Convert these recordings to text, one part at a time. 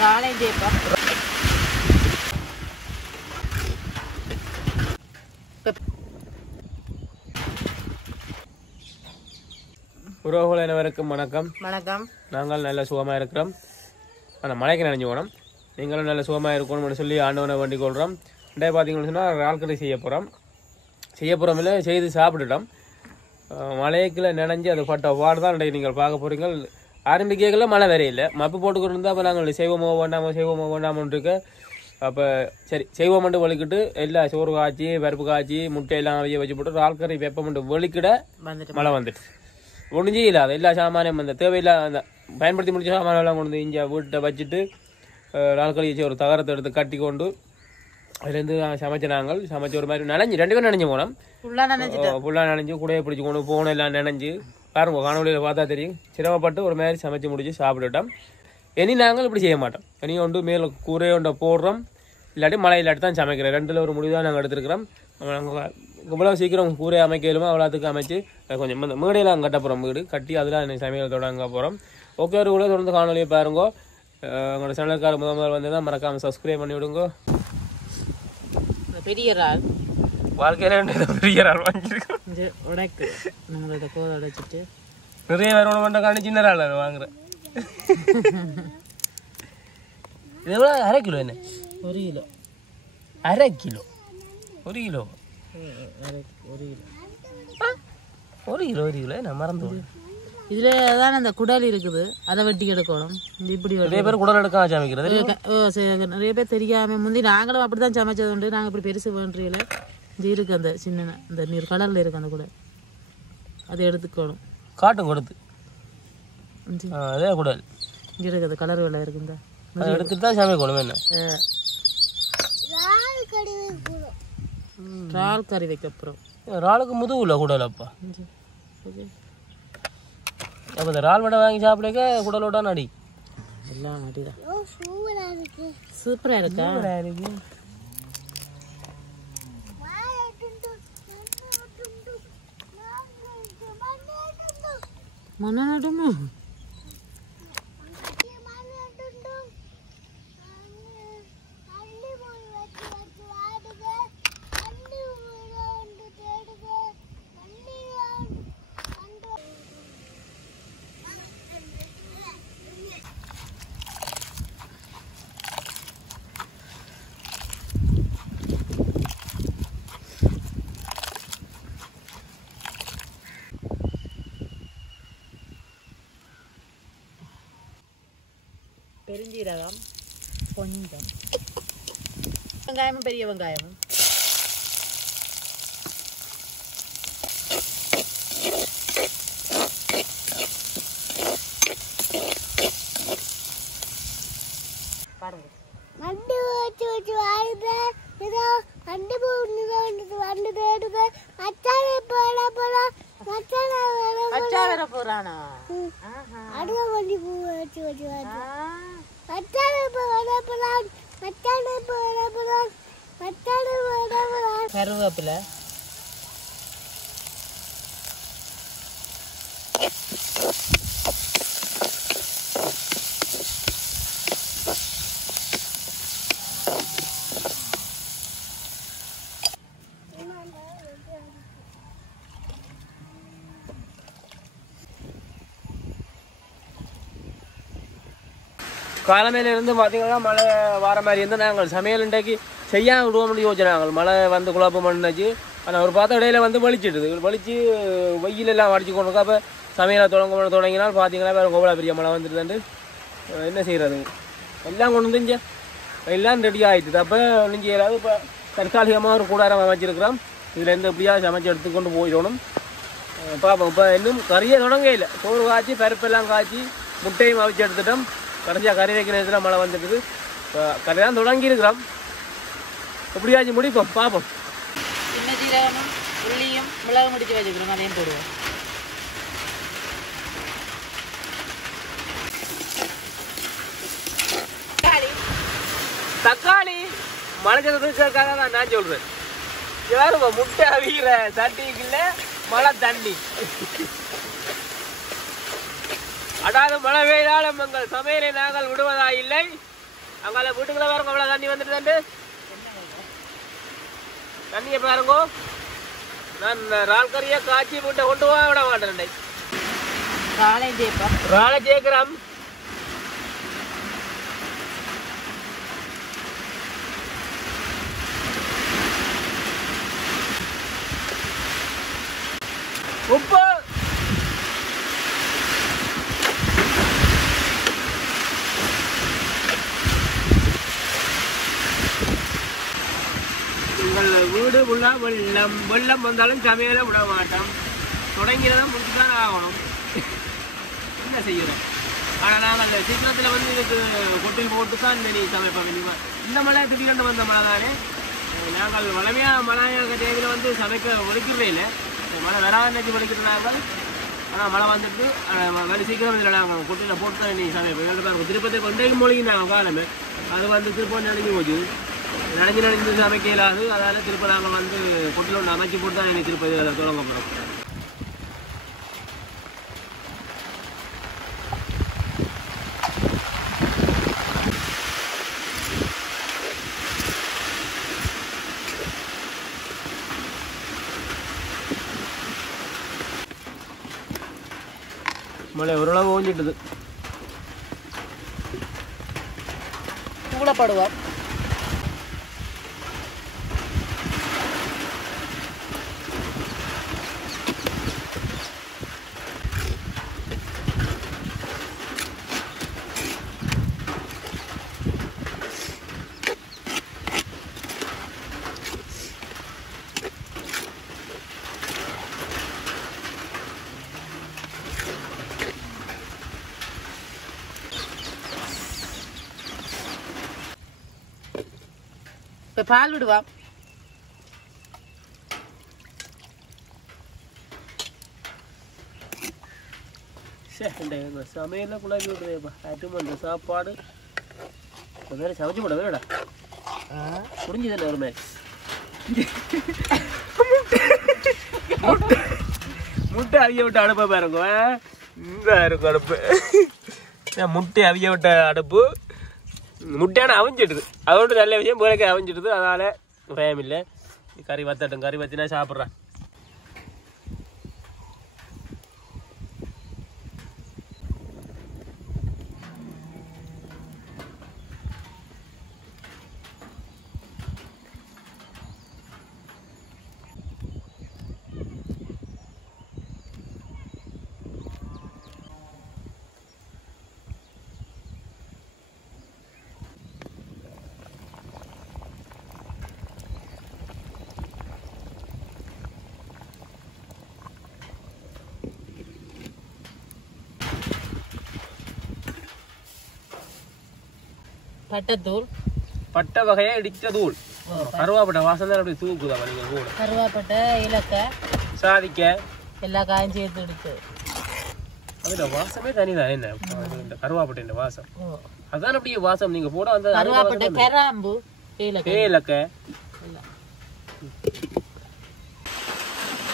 உறவுகள் அனைவருக்கும் வணக்கம். வணக்கம். நாங்கள் நல்ல சுகமாக இருக்கிறோம். ஆனால் மழைக்கு நினைஞ்சு போனோம். நீங்களும் நல்ல சுகமாக இருக்கணும்னு சொல்லி ஆண்டவனை வேண்டிக் கொள்கிறோம். ரெண்டாவது பார்த்தீங்கன்னு சொன்னால் ரால்கறி செய்ய போகிறோம் இல்லை செய்து சாப்பிட்டுட்டோம். மழைக்குள்ள நினைஞ்சு அது பட்ட வாடு தான் நீங்கள் பார்க்க போகிறீங்க. ஆரம்பிக்கல மழை வேற இல்லை, மப்பு போட்டுக்கிட்டு இருந்தால் அப்போ நாங்கள் செய்வோமோ வேண்டாமோன்னு இருக்க. அப்போ சரி செய்வோம்ட்டு வலிக்கிட்டு எல்லா சோறு காய்ச்சி பருப்பு காய்ச்சி முட்டையெல்லாம் வச்சு போட்டு ரால்கறி வெப்பமெண்டு வலிக்கிட மழை வந்துட்டு ஒன்றும் இல்லாத எல்லா சாமானியம் அந்த தேவையில்லாத அந்த பயன்படுத்தி முடிச்ச சாமானெல்லாம் கொண்டு வந்து இங்கே வீட்டை வச்சுட்டு ரால்கறி வச்சு ஒரு தகரத்தை எடுத்து கட்டி கொண்டு அதுலேருந்து சமைச்ச ஒரு மாதிரி நனைஞ்சு 2 பேரும் நனைஞ்சு போனோம். ஃபுல்லாக நனைஞ்சு கூடையை பிடிச்சி கொண்டு போனோம் எல்லாம் நனைஞ்சு பாருங்க காணொலியில் பார்த்தா தெரியும். சிரமப்பட்டு ஒரு மாதிரி சமைச்சு முடிச்சு சாப்பிட்டுட்டோம். இனி நாங்கள் இப்படி செய்ய மாட்டோம். இனி ஒன்று மேலே கூரையொண்டை போடுறோம், இல்லாட்டி மழை இல்லாட்டி தான் சமைக்கிறோம். 2ல் ஒரு முடிவு தான் நாங்கள் எடுத்துருக்கிறோம். நாங்கள் இவ்வளோ சீக்கிரம் கூரை அமைக்கலுமோ அவ்வளோத்துக்கு அமைச்சு கொஞ்சம் மேடையில் அங்கே கட்ட போகிறோம். வீடு கட்டி அதில் சமையல் தொடங்க போகிறோம். ஓகே, ஒரு கூட தொடர்ந்து காணொலியை பாருங்க. உங்களோட சேனலுக்கார முதல் வந்து தான் மறக்காமல் சப்ஸ்கிரைப் பண்ணி விடுங்க. பெரிய இறால் வாழ்க்கையில் பெரிய இறால் வாங்கியிருக்கோம். உடைக்கு நம்மளோட கோதை உடைச்சிட்டு நிறைய வேறு ஒன்று பண்ணுற காரணம் சின்ன இறால் வாங்குறேன். இது எவ்வளோ? அரை கிலோ என்ன? 1 கிலோ. அரை கிலோ 1 கிலோ 1 கிலோ நான் மறந்து. இதில் தான் அந்த குடல் இருக்குது, அதை வெட்டி எடுக்கணும். இப்படி நிறைய பேர் குடல் எடுக்க சமைக்கிறது நிறைய பேர் தெரியாமல் முந்தி நாங்களும் அப்படி தான் சமைச்சது உண்டு. நாங்கள் இப்படி பெருசு பண்ணுறீங்கள இது இருக்குது அந்த சின்ன அந்த நீர் கடலில் இருக்குது அந்த குடல், அதை எடுத்துக்கணும். காட்டும் கொடுத்து அதே குடல் இங்கே இருக்குது, கலர் வெள்ளை இருக்குது. எடுத்துட்டு தான் சமைக்கணும். என்ன இறால் கறி வைக்க அப்புறம் இறாலுக்கு முதுகுல குடல் அப்பா. அப்போ இந்த இறால் வடை வாங்கி சாப்பிடுக்க குடலோட நடி எல்லாம் நடிதான். சூப்பராக இருக்கா? இருக்கு. மண்ண நடுமா பெருஞ்சீரகம் கொஞ்சம், வெங்காயமும் பெரிய வெங்காயமும், பாருங்க போறானா கருவேப்பிலை, காலமையில இருந்து பார்த்தீங்கன்னா மழை வர மாதிரி இருந்தால் நாங்கள் சமையல் இன்றைக்கு செய்யாமல் விடுவோம்னு யோசிச்சு நாங்கள் மழை வந்து குழப்பம் பண்ணிச்சு. ஆனால் ஒரு பார்த்த இடையில வந்து வலிச்சிடுது, வலிச்சு வெயிலெல்லாம் வடிச்சு கொண்டு இருக்கா. அப்போ சமையலை தொடங்கினால் பார்த்தீங்கன்னா வேறு கோவலா பெரிய மழை வந்துடுதுண்டு என்ன செய்கிறது. எல்லாம் கொண்டு வந்து எல்லாம் ரெடி ஆகிடுது. அப்போ ஒன்றும் செய்யலாது. இப்போ தற்காலிகமாக ஒரு கூடாரம் அமைச்சிருக்கிறோம். இதுலேருந்து எப்படியாவது சமைச்சு எடுத்துக்கொண்டு போயிடணும். பார்ப்போம். இப்போ இன்னும் கறியை தொடங்க இல்லை. சோறு காய்ச்சி பருப்பெல்லாம் காய்ச்சி முட்டையும் அவிச்சு எடுத்துட்டோம். கடைசியாக கறி வைக்கிற நேரத்தில் மழை வந்துட்டுது. இப்போ கறி தான் தொடங்கியிருக்கிறோம். எப்படியாச்சும் முடிப்போம், பார்ப்போம். சின்ன ஜீரகமும் உள்ளியும் மிளகு முடிச்சு வச்சுக்கிறோம், அதையும் போடுவோம். தக்காளி மழைச்சதுக்காக தான் நான் சொல்றேன். யாரும் முட்டை அவிக்கிற சட்டிக்குள்ள மழை தண்ணி. அடாது மழை பெய்தாலும் எங்கள் சமையலை நாங்கள் விடுவதா இல்லை. அங்கால வீட்டுக்குள்ள பாருங்க அவ்வளோ தண்ணி வந்துட்டு தண்ணியை பாருங்க. நான் ரால் கறியை காய்ச்சி வீட்டை கொண்டு போக விட மாட்டேன். ராலை சேர்க்கிறோம். உப்பு உங்கள் வீடு ஃபுல்லா வெள்ளம் வெள்ளம் வந்தாலும் சமையல விட மாட்டோம். தொடங்கிறதும் முடிச்சுதான் ஆகணும். என்ன செய்யறோம்? ஆனால் நாங்கள் சீக்கிரத்தில் வந்து இதுக்கு கொட்டில் போட்டு தான் இந்த சமைப்போம். இந்த மழை திடீர்னு வந்த மழை தானே. நாங்கள் வளமையாக மழையாக தேவையில் வந்து சமைக்க ஒழிக்கிறதே இல்லை. மழை வராதன்னைக்கு ஒழிக்கிறார்கள். ஆனால் மழை வந்துட்டு வேறு சீக்கிரம் இதில் நாங்கள் கொட்டியில் போட்டு தான் நீ சமைப்போம். திருப்பத்தை கொண்டே மொழிகி நாங்கள் காலமே அது வந்து திருப்பம் நனைஞ்சு போச்சு. நனைஞ்சு சமைக்க இல்லாது. அதனால் திருப்ப நாங்கள் வந்து கொட்டில் ஒன்று அமைச்சு போட்டு தான் எனக்கு திருப்பதி அதை தொடங்க போகிறோம். மழை ஓரளவு ஓஞ்சிட்டுது. கூடப்படுவோம். இப்போ பால் விடுவோம். சமையல குழாக்கி விட்டுறேப்பா. அதுவும் அந்த சாப்பாடு கொஞ்சம் சமைச்சு போட வேடா புரிஞ்சுதானே ஒரு மேட்ச். முட்டை அவிய விட்ட அடுப்பை பாருங்க. இந்த இருக்கும் அடுப்பு. முட்டை அவிய விட்ட அடுப்பு. முட்டையான அவிஞ்சிடுது. அதோட நல்ல விஷயம் போலக்கே அவிஞ்சிடுது. அதனால பயம் இல்லை. கறி வத்தட்டும். கறி வத்தினா சாப்பிட்றேன். பட்டத்தூள், பட்டை வகையா இடிச்ச தூள், கருவாப்பட்டை வாசம் தான் அப்படி தூக்குதா நீங்க கூட. கருவாப்பட்டை, இலக்காய், சாதிக்காய் எல்லா காயும் சேர்த்து எடுத்து அதுல வாசமே தனிதான். என்ன இந்த கருவாப்பட்டை வாசம் அதான் அப்படியே வாசம். நீங்க போட அந்த கருவாப்பட்டை, கிராம்பு, ஏலக்காய்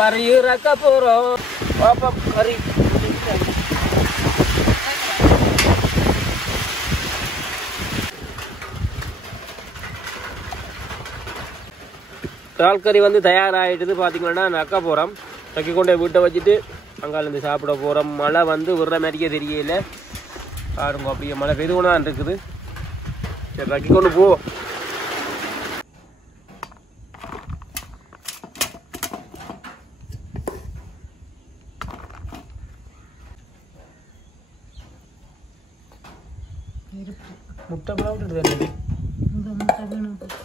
கறி இறக்க போறோம். பாப்பா கறி இறால் கறி வந்து தயாராகிடுது. பார்த்தீங்கன்னா நக்க போகிறோம். நக்கி கொண்டே வீட்டை வச்சுட்டு அங்காலேருந்து சாப்பிட போகிறோம். மழை வந்து விடுற மாதிரியே தெரியல பாருங்க. அப்படியே மழை பெருவனான் இருக்குது. சரி நக்கி கொண்டு போ. முட்டை பழம் விட்டுட்டு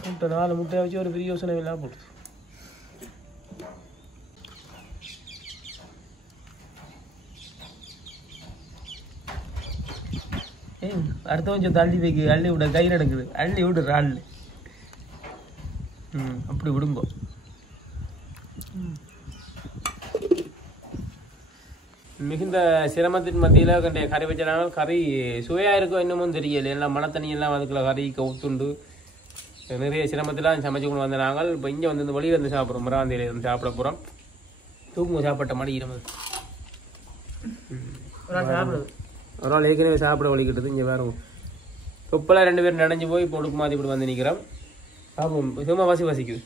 முட்டை 4 முட்டையை வச்சு ஒரு பெரிய யோசனை எல்லாம் போடுது. அடுத்த கொஞ்சம் தள்ளி வைக்க. அள்ளி விட கை நடக்குது. அள்ளி விடுற அள்ளி அப்படி விடுங்கோ. மிகுந்த சிரமத்தின் மத்தியில் கண்ட கறி வச்சனால கறி சுவையாக இருக்கும் இன்னமும் தெரியல. எல்லாம் மழை தண்ணியெல்லாம் அதுக்குள்ள கறி கவுத்துண்டு நிறைய சிரமத்தில் சமைச்சு கொண்டு வந்த நாங்கள் இப்போ இங்கே வந்து இந்த வழியில் இருந்து சாப்பிட்றோம். மராந்தியில் இருந்து சாப்பிட போகிறோம். தூக்குங்க சாப்பிட்ட மாதிரி இருமது ஒரு ஆள் ஏற்கனவே சாப்பிட வலிக்கிட்டது. இங்கே வேறு இப்போலாம் 2 பேரும் நனைஞ்சு போய் பொடுக்கு மாற்றி இப்படி வந்து நிற்கிறோம். சாப்பிடுவோம். சும்மா வசிக்குது.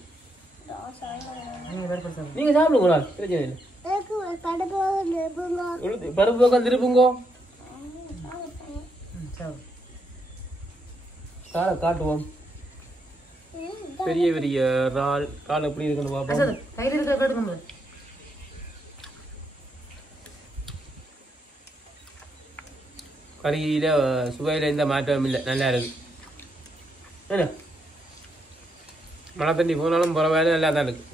நீங்கள் சாப்பிடுங்க நாள் பிரச்சனை இல்லை. பருப்பு பக்கம் திருப்புங்கோ. காலை காட்டுவோம். பெரிய பெரிய இறால் காலை எப்படி இருக்குன்னு பார்ப்போம். கறியில சுவையில் எந்த மாற்றமும் இல்லை, நல்லா இருக்கு. என்ன மழை தண்ணி போனாலும் பரவாயில்ல, நல்லா தான் இருக்கு.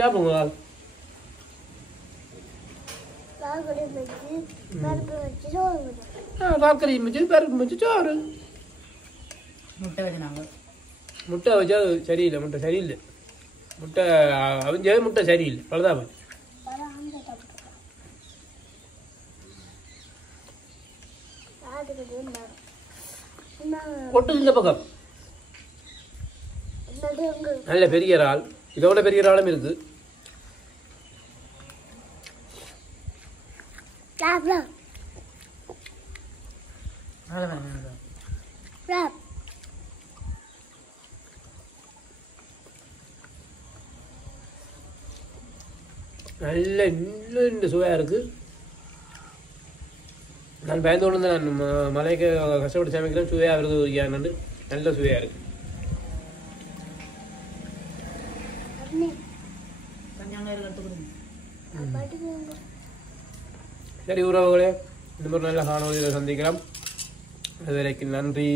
சாப்பிடுங்க. காக்கறி வச்சு பருப்பு வச்சு சோறு. முட்டை வச்சா சரியில்லை. முட்டை சரியில்லை. முட்டை அவிஞ்சாவே முட்டை சரியில்லை. பழுதா ஒட்டு இந்த பக்கம் நல்ல பெரிய இறால். இதோட பெரிய இறாலும் இருக்கு. நல்ல இன்னும் சுவையா இருக்கு. நான் பயந்து கொண்டு நான் மலைக்கு கஷ்டப்பட்டு சமைக்கிறேன். சுவையாக இருக்குது. நல்ல சுவையாக இருக்கு. சரி உறவுகளே, இந்த மாதிரி நல்ல காணொலியில் சந்திக்கலாம். அது வரைக்கும் நன்றி.